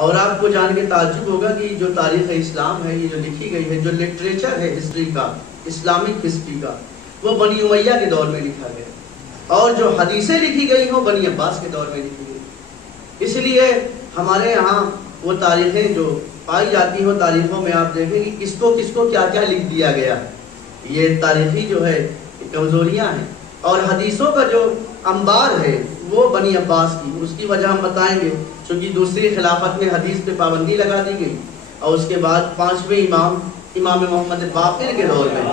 اور آپ کو جان کے تعجب ہوگا کہ جو تاریخ اسلام ہے، یہ جو لکھی گئی ہے، جو لٹریچر ہے ہسٹری کا، اسلامک ہسٹری کا، وہ بنی امیہ کے دور میں لکھا گیا، اور جو حدیثیں لکھی گئی ہوں بنی عباس کے دور میں لکھی گئی۔ اس لیے ہمارے یہاں وہ تاریخیں جو پائی جاتی ہوں، تاریخوں میں آپ دیکھیں کہ کس کو کیا کیا لکھ دیا گیا، یہ تاریخی جو ہے کمزوریاں ہیں۔ اور حدیثوں کا جو انبار ہے وہ بنی عباس کی، اس کی وجہ ہم بتائیں گے، چونکہ دوسری خلافت میں حدیث پہ پابندی لگا دی گئی، اور اس کے بعد 5ویں امام محمد باقر کے دور میں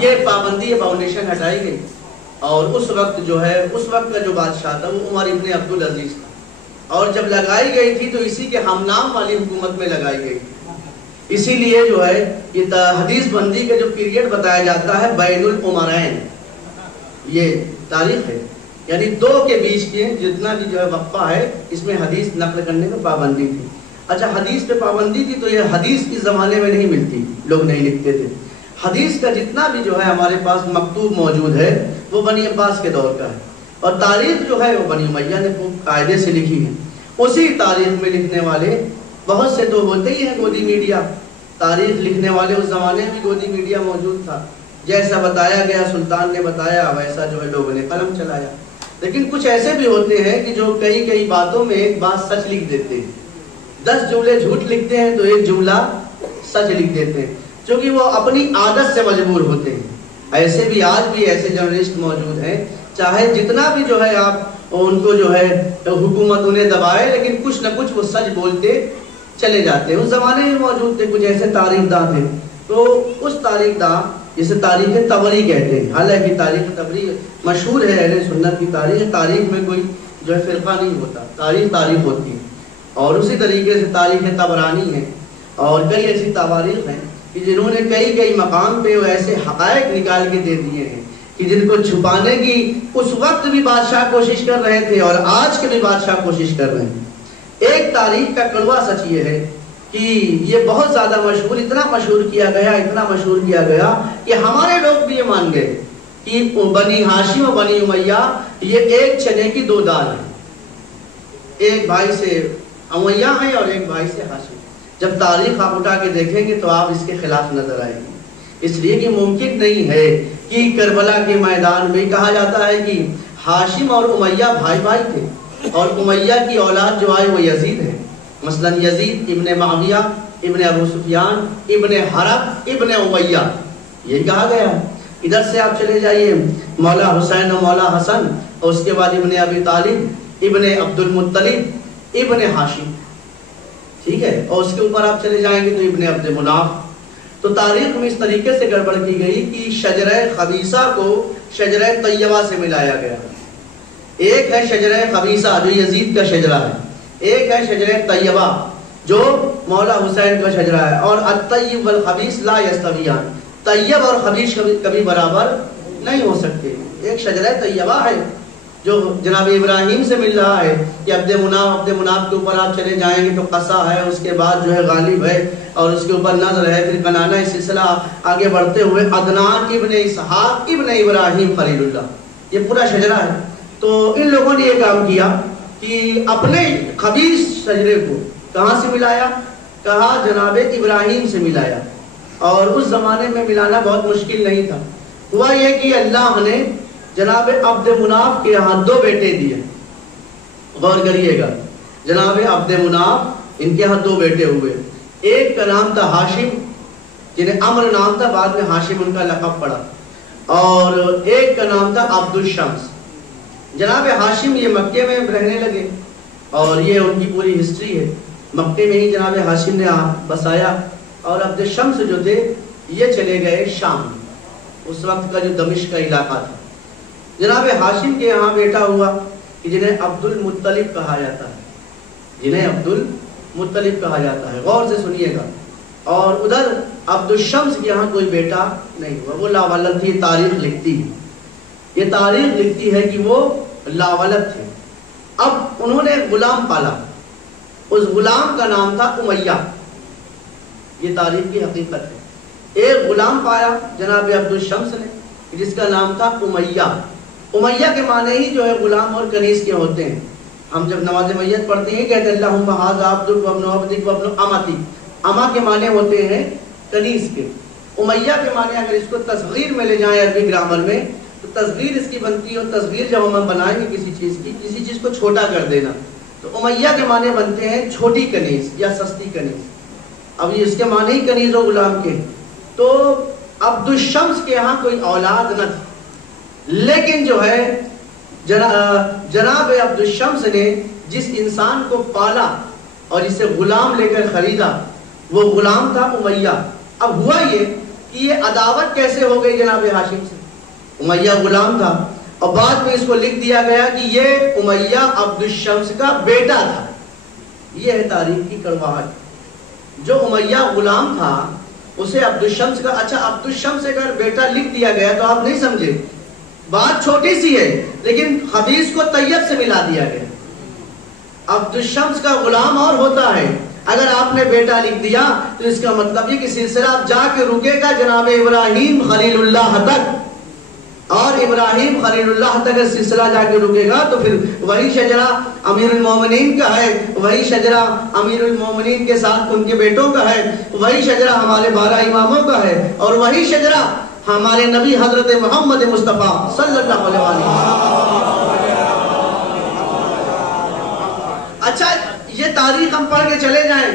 یہ پابندی فاؤنڈیشن ہٹائی گئی، اور اس وقت کا جو بادشاہ تھا وہ عمر ابن عبدالعزیز تھا، اور جب لگائی گئی تھی تو اسی کے ہم نام والی حکومت میں لگائی گئی تھی۔ اسی لیے جو ہے یہ حدیث بندی کا جو پیریڈ بتایا جاتا ہے بین العمرین، یہ تاریخ ہے، یعنی دو کے بیچ کے جتنا بھی جو ہے وقفہ ہے، اس میں حدیث نقل کرنے میں پابندی تھی۔ اچھا، حدیث پہ پابندی تھی تو یہ حدیث اس زمانے میں نہیں ملتی، لوگ نہیں لکھتے تھے۔ حدیث کا جتنا بھی جو ہے ہمارے پاس مکتوب موجود ہے وہ بنی عباس کے دور کا ہے، اور تاریخ جو ہے وہ بنی امیہ نے خوب قاعدے سے لکھی ہے۔ اسی تاریخ میں لکھنے والے بہت سے تو ہوتے ہی ہیں گودی میڈیا، تاریخ لکھنے والے اس زمانے میں گودی میڈیا موجود تھا، جیسا بتایا گیا سلطان نے بتایا ویسا جو ہے لوگوں نے قلم چلایا۔ لیکن کچھ ایسے بھی ہوتے ہیں کہ جو کئی باتوں میں ایک بات سچ لکھ دیتے ہیں، 10 جملے جھوٹ لکھتے ہیں تو ایک جملہ سچ لکھ دیتے ہیں، کیونکہ وہ اپنی عادت سے مجبور ہوتے ہیں۔ ایسے بھی آج بھی ایسے جرنلسٹ موجود ہیں، چاہے جتنا بھی جو ہے آپ ان کو جو ہے حکومت انہیں دبائے، لیکن کچھ نہ کچھ وہ سچ بولتے چلے جاتے ہیں۔ اس زمانے میں موجود تھے کچھ ایسے تاریخ داں تھے، تو اس تاریخ داں جسے تاریخ طبری کہتے ہیں، حالانکہ تاریخ طبری مشہور ہے اہل سنت کی تاریخ میں کوئی جو ہے فرقہ نہیں ہوتا، تاریخ ہوتی ہے۔ اور اسی طریقے سے تاریخ طبرانی ہے، اور کئی ایسی تواریخ ہیں کہ جنہوں نے کئی مقام پہ ایسے حقائق نکال کے دے دیے ہیں کہ جن کو چھپانے کی اس وقت بھی بادشاہ کوشش کر رہے تھے اور آج کے بھی بادشاہ کوشش کر رہے ہیں۔ ایک تاریخ کا کڑوا سچ یہ ہے کہ یہ بہت زیادہ مشہور، اتنا مشہور کیا گیا کہ ہمارے لوگ بھی یہ مان گئے کہ بنی ہاشم اور بنی امیہ یہ ایک چنے کی 2 دال ہیں، ایک بھائی سے امیہ ہیں اور ایک بھائی سے ہاشم۔ جب تاریخ آپ اٹھا کے دیکھیں گے تو آپ اس کے خلاف نظر آئے گی، اس لیے کہ ممکن نہیں ہے کہ کربلا کے میدان میں کہا جاتا ہے کہ ہاشم اور امیہ بھائی تھے، اور امیہ کی اولاد جو آئی وہ یزید ہے، مثلا یزید ابن معاویہ ابن ابو سفیان ابن حرب ابن امیہ، یہی کہا گیا ہے۔ ادھر سے آپ چلے جائیے مولا حسین و مولا حسن، اور اس کے بعد ابن ابی طالب ابن عبد المطلب ابن ہاشم، ٹھیک ہے، اور اس کے اوپر آپ چلے جائیں گے تو ابن عبد مناف۔ تو تاریخ میں اس طریقے سے گڑبڑ کی گئی کہ شجرہ خبیثہ کو شجرہ طیبہ سے ملایا گیا۔ ایک ہے شجرہ خبیثہ جو یزید کا شجرہ ہے، ایک ہے شجرہ طیبہ جو مولا حسین کا شجرہ ہے، اور الطیب والخبیث لا یستویان، طیب اور خبیث کبھی برابر نہیں ہو سکتے۔ ایک شجرہ طیبہ ہے جو جناب ابراہیم سے مل رہا ہے کہ عبد مناف کے اوپر آپ چلے جائیں گے تو قصہ ہے، اس کے بعد جو ہے غالب ہے، اور اس کے اوپر نظر ہے، پھر کنانہ سلسلہ آگے بڑھتے ہوئے عدنان ابن اسحاق ابن ابراہیم خلیل اللہ، یہ پورا شجرہ ہے۔ تو ان لوگوں نے یہ کام کیا کہ اپنے خبیث شجرے کو کہاں سے ملایا؟ کہا جناب ابراہیم سے ملایا، اور اس زمانے میں ملانا بہت مشکل نہیں تھا۔ ہوا یہ کہ اللہ نے جناب عبد مناف کے یہاں 2 بیٹے دیے، غور کریے گا، جناب عبد مناف ان کے یہاں 2 بیٹے ہوئے، ایک کا نام تھا ہاشم جنہیں عمر نام تھا، بعد میں ہاشم ان کا لقب پڑا، اور ایک کا نام تھا عبد الشمس۔ جناب ہاشم یہ مکے میں رہنے لگے، اور یہ ان کی پوری ہسٹری ہے، مکے میں ہی جناب ہاشم نے بسایا، اور عبد الشمس جو تھے یہ چلے گئے شام، اس وقت کا جو دمشق کا علاقہ تھا۔ جناب ہاشم کے یہاں بیٹا ہوا کہ جنہیں عبد المطلب کہا جاتا ہے، غور سے سنیے گا، اور ادھر عبد الشمس کے یہاں کوئی بیٹا نہیں ہوا، وہ لاولد تھی۔ یہ تاریخ لکھتی ہے کہ وہ لاولد تھے۔ اب انہوں نے ایک غلام پالا، اس غلام کا نام تھا امیہ، یہ تاریخ کی حقیقت ہے۔ ایک غلام پایا جناب عبد الشمس نے جس کا نام تھا امیہ۔ امیہ کے معنی ہی جو ہے غلام اور کنیز کے ہوتے ہیں، ہم جب نماز میت پڑھتے ہیں کہتے ہیں اللہم ھذا عبدک و ابن عبدک و ابن امتی. اما کے معنی ہوتے ہیں کنیز کے. امیہ کے معنی اگر اس کو تصغیر میں لے جائیں عربی گرامر میں تو تصغیر اس کی بنتی ہے, اور تصغیر جب ہم بنائیں گے کسی چیز کو چھوٹا کر دینا, تو امیہ کے معنی بنتے ہیں چھوٹی کنیز یا سستی کنیز. اب یہ اس کے معنی ہی کنیز و غلام کے. تو عبد الشمس کے یہاں کوئی اولاد نہ تھی, لیکن جو ہے جناب عبد الشمس نے جس انسان کو پالا اور اسے غلام لے کر خریدا وہ غلام تھا امیہ. اب ہوا یہ کہ یہ عداوت کیسے ہو گئی جناب ہاشم سے. امیہ غلام تھا اور بعد میں اس کو لکھ دیا گیا کہ یہ امیہ عبد الشمس کا بیٹا تھا. یہ ہے تاریخ کی کڑواہٹ. جو امیہ غلام تھا اسے عبد الشمس کا, اچھا عبد الشمس اگر بیٹا لکھ دیا گیا تو آپ نہیں سمجھے, بات چھوٹی سی ہے لیکن حدیث کو طیب سے ملا دیا گیا. عبد الشمس کا غلام اور ہوتا ہے, اگر آپ نے بیٹا لکھ دیا تو اس کا مطلب یہ کہ سلسلہ آپ جا کے رکے گا جناب ابراہیم خلیل اللہ تک, اور ابراہیم خلیل اللہ تک سلسلہ جا کے رکے گا تو پھر وہی شجرہ امیر المومنین کا ہے, وہی شجرہ امیر المومنین کے ساتھ ان کے بیٹوں کا ہے, وہی شجرہ ہمارے 12 اماموں کا ہے, اور وہی شجرہ ہمارے نبی حضرت محمد مصطفیٰ صلی اللہ علیہ وسلم. اچھا یہ تاریخ ہم پڑھ کے چلے جائیں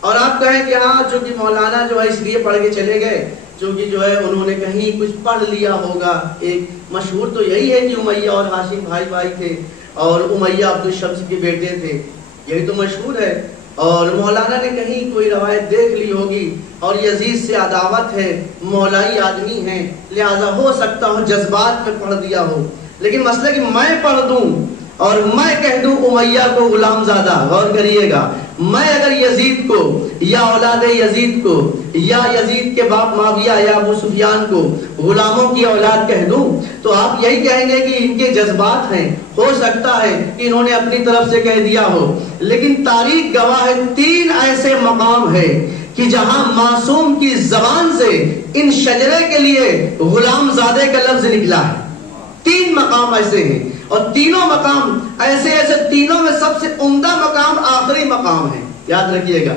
اور آپ کہیں کہ ہاں چونکہ مولانا جو ہے اس لیے پڑھ کے چلے گئے چونکہ جو ہے انہوں نے کہیں کچھ پڑھ لیا ہوگا. ایک مشہور تو یہی ہے کہ امیہ اور ہاشم بھائی بھائی تھے اور امیہ عبد الشمس کے بیٹے تھے, یہی تو مشہور ہے. اور مولانا نے کہیں کوئی روایت دیکھ لی ہوگی اور یزید سے عداوت ہے, مولائی آدمی ہے, لہذا ہو سکتا ہو جذبات میں پڑھ دیا ہو. لیکن مسئلہ کہ میں پڑھ دوں اور میں کہہ دوں امیہ کو غلام زادہ, غور کریے گا, میں اگر یزید کو یا اولاد یزید کو یا یزید کے باپ معاویہ یا ابو سفیان کو غلاموں کی اولاد کہہ دوں تو آپ یہی کہیں گے کہ ان کے جذبات ہیں, ہو سکتا ہے کہ انہوں نے اپنی طرف سے کہہ دیا ہو. لیکن تاریخ گواہ ہے 3 ایسے مقام ہے کہ جہاں معصوم کی زبان سے ان شجرے کے لیے غلام زادے کا لفظ نکلا ہے. 3 مقام ایسے ہیں, اور تینوں مقام ایسے تینوں میں سب سے عمدہ مقام آخری مقام ہے, یاد رکھیے گا.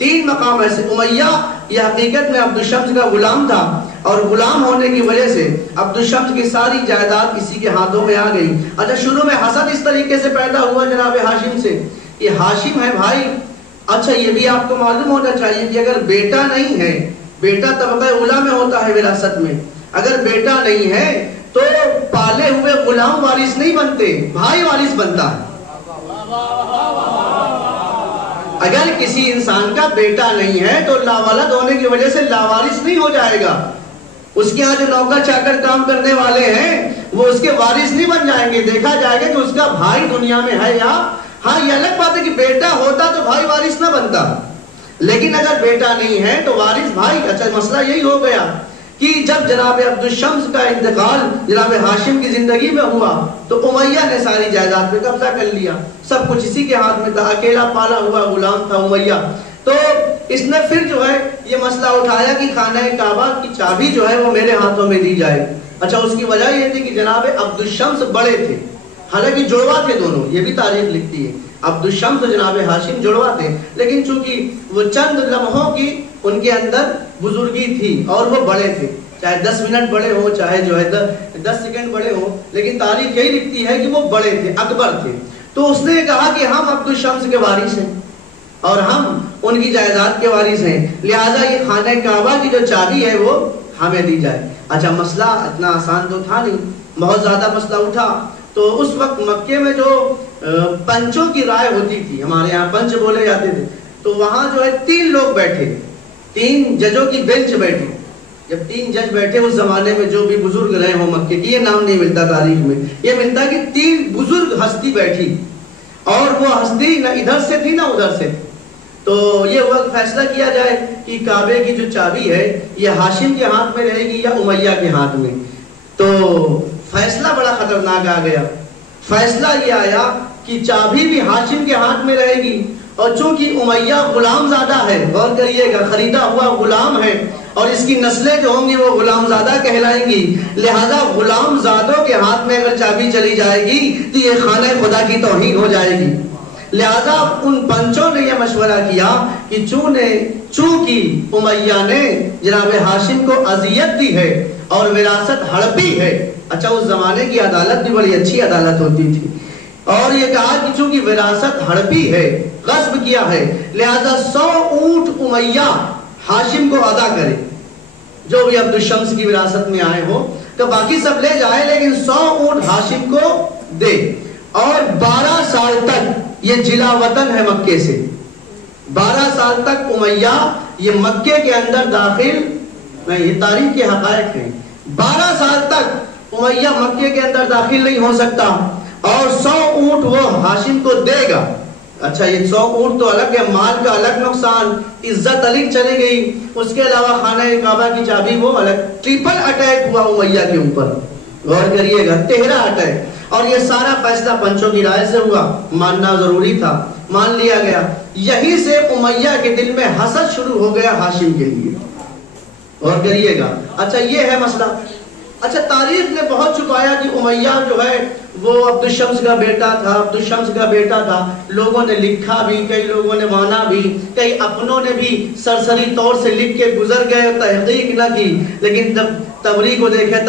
3 مقام ایسے. امیہ یہ حقیقت میں عبد الشمس کا غلام تھا, اور غلام ہونے کی وجہ سے عبد الشمس کی ساری جائیداد کسی کے ہاتھوں میں آ گئی. اچھا شروع میں حسد اس طریقے سے پیدا ہوا جناب ہاشم سے, یہ ہاشم ہے بھائی. اچھا یہ بھی آپ کو معلوم ہونا چاہیے کہ اگر بیٹا نہیں ہے, بیٹا طبقہ اولیٰ میں ہوتا ہے وراثت میں, اگر بیٹا نہیں ہے تو پالے ہوئے غلام وارث نہیں بنتے, بھائی وارث بنتا ہے. اگر کسی انسان کا بیٹا نہیں ہے تو لاولد ہونے کی وجہ سے لاوارث نہیں ہو جائے گا. اس کے ہاں جو نوکر چاکر کام کرنے والے ہیں وہ اس کے وارث نہیں بن جائیں گے, دیکھا جائے گا کہ اس کا بھائی دنیا میں ہے یا, ہاں یہ الگ بات ہے کہ بیٹا ہوتا تو بھائی وارث نہ بنتا, لیکن اگر بیٹا نہیں ہے تو وارث بھائی. اچھا مسئلہ یہی ہو گیا کہ جب جناب عبد الشمس کا انتقال جناب ہاشم کی زندگی میں ہوا تو امیہ نے ساری جائیداد پہ قبضہ کر لیا, سب کچھ اسی کے ہاتھ میں تھا, اکیلا پالا ہوا غلام تھا امیہ. تو اس نے پھر جو ہے یہ مسئلہ اٹھایا کہ خانہ کعبہ کی چابی جو ہے وہ میرے ہاتھوں میں دی جائے. اچھا اس کی وجہ یہ تھی کہ جناب عبد الشمس بڑے تھے, حالانکہ جڑوا تھے دونوں, یہ بھی تاریخ لکھتی ہے. عبد الشمس و جناب ہاشم جڑوا تھے, لیکن چونکہ وہ چند لمحوں کی ان کے اندر بزرگی تھی اور وہ بڑے تھے, چاہے 10 منٹ بڑے ہوں چاہے جو ہے 10 سیکنڈ بڑے ہوں, لیکن تاریخ یہی لکھتی ہے کہ وہ بڑے تھے, اکبر تھے. تو اس نے کہا کہ ہم عبد الشمس کے وارث ہیں اور ہم ان کی جائیداد کے وارث ہیں, لہذا یہ خانہ کعبہ کی جو چابی ہے وہ ہمیں دی جائے. اچھا مسئلہ اتنا آسان تو تھا نہیں, بہت زیادہ مسئلہ اٹھا. تو اس وقت مکے میں جو پنچوں کی رائے ہوتی تھی, ہمارے یہاں پنچ بولے جاتے تھے, تو وہاں جو ہے 3 لوگ بیٹھے, 3 ججوں کی بینچ بیٹھی. جب 3 جج بیٹھے اس زمانے میں جو بھی بزرگ رہے ہوں مکے کی, یہ نام نہیں ملتا تاریخ میں, یہ ملتا کہ 3 بزرگ ہستی بیٹھی اور وہ ہستی نہ ادھر سے تھی نہ ادھر سے. تو یہ وقت فیصلہ کیا جائے کہ کعبے کی جو چابی ہے یہ ہاشم کے ہاتھ میں رہے گی یا امیہ کے ہاتھ میں. تو فیصلہ بڑا خطرناک آ گیا. فیصلہ یہ آیا کہ چابی بھی ہاشم کے ہاتھ میں رہے گی, اور چونکہ امیہ غلام زادہ ہے, غور کریے گا, خریدا ہوا غلام ہے, اور اس کی نسلیں جو ہوں گی وہ غلام زادہ کہلائیں گی، لہذا غلام زادوں کے ہاتھ میں اگر چابی چلی جائے گی تو یہ خانہ خدا کی توہین ہو جائے گی۔ لہذا ان پنچوں نے یہ مشورہ کیا کہ چونکہ امیہ نے جناب ہاشم کو اذیت دی ہے اور وراثت ہڑپی ہے، اچھا اس زمانے کی عدالت بھی بڑی اچھی عدالت ہوتی تھی، اور یہ کہا کہ چونکہ وراثت ہڑپی ہے، غصب کیا ہے، لہذا 100 اونٹ امیہ ہاشم کو ادا کرے، جو بھی عبد الشمس کی وراثت میں آئے ہو تو باقی سب لے جائے لیکن 100 اونٹ ہاشم کو دے، اور 12 سال تک یہ جلا وطن ہے مکے سے، 12 سال تک امیہ یہ مکے کے اندر داخل نہیں، یہ تاریخ کے حقائق ہیں، 12 سال تک امیہ مکے کے اندر داخل نہیں ہو سکتا، اور 100 اونٹ وہ ہاشم کو دے گا۔ اچھا یہ 100 اونٹ تو الگ ہے، مال کا الگ نقصان، عزت الگ چلی گئی، اس کے علاوہ خانہ کعبہ کی چابی وہ الگ، ٹرپل اٹیک ہوا امیہ کے اوپر، غور کریے گا، 13 اٹیک، اور یہ سارا فیصلہ پنچوں کی رائے سے ہوا، ماننا ضروری تھا، مان لیا گیا۔ یہی سے امیہ کے دل میں حسد شروع ہو گیا ہاشم کے لیے، غور کریے گا۔ اچھا یہ ہے مسئلہ۔ اچھا تاریخ نے بہت چھپایا کہ امیہ جو ہے وہ عبد الشمس کا بیٹا تھا، عبد الشمس کا بیٹا تھا، لوگوں نے لکھا بھی، کئی لوگوں نے مانا بھی، کئی اپنوں نے بھی سرسری طور سے لکھ کے گزر گئے، تحقیق نہ کی، لیکن جب تبری کو دیکھے